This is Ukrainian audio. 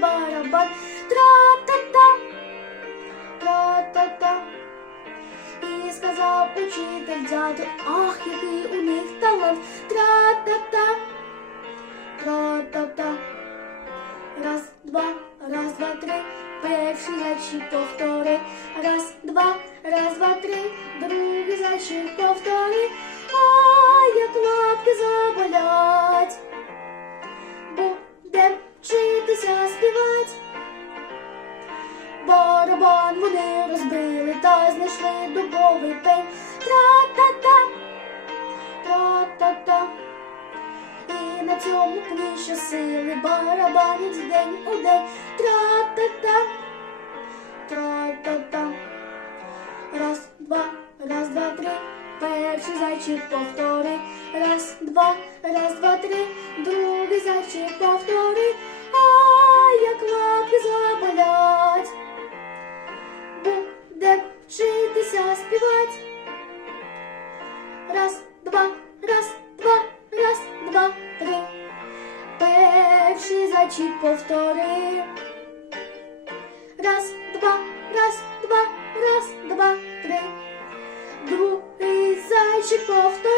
барабан. Тра-та-та, тра-та-та. І сказав учитель дяду, ах, який у них талант. Тра-та-та, тра-та-та. Раз, два, раз, два, три. Перший зайчик повтори. Раз, два, раз, два, три. Другий зайчик повтори. А як лапки заболять. Барабан вони розбили та знайшли дубовий пень. Тра-та-та, тра-та-та. І на цьому пні щосили барабанять день у день. Тра-та-та, тра-та-та. Раз, два, раз, два, три. Перший зайчик повтори. Раз, два, раз, два, три. Другий зайчик повтори. Співать. Раз, два, раз, два, раз, два, три. Перший зайчик повтори. Раз, два, раз, два, раз, два, три. Другий зайчик повтори.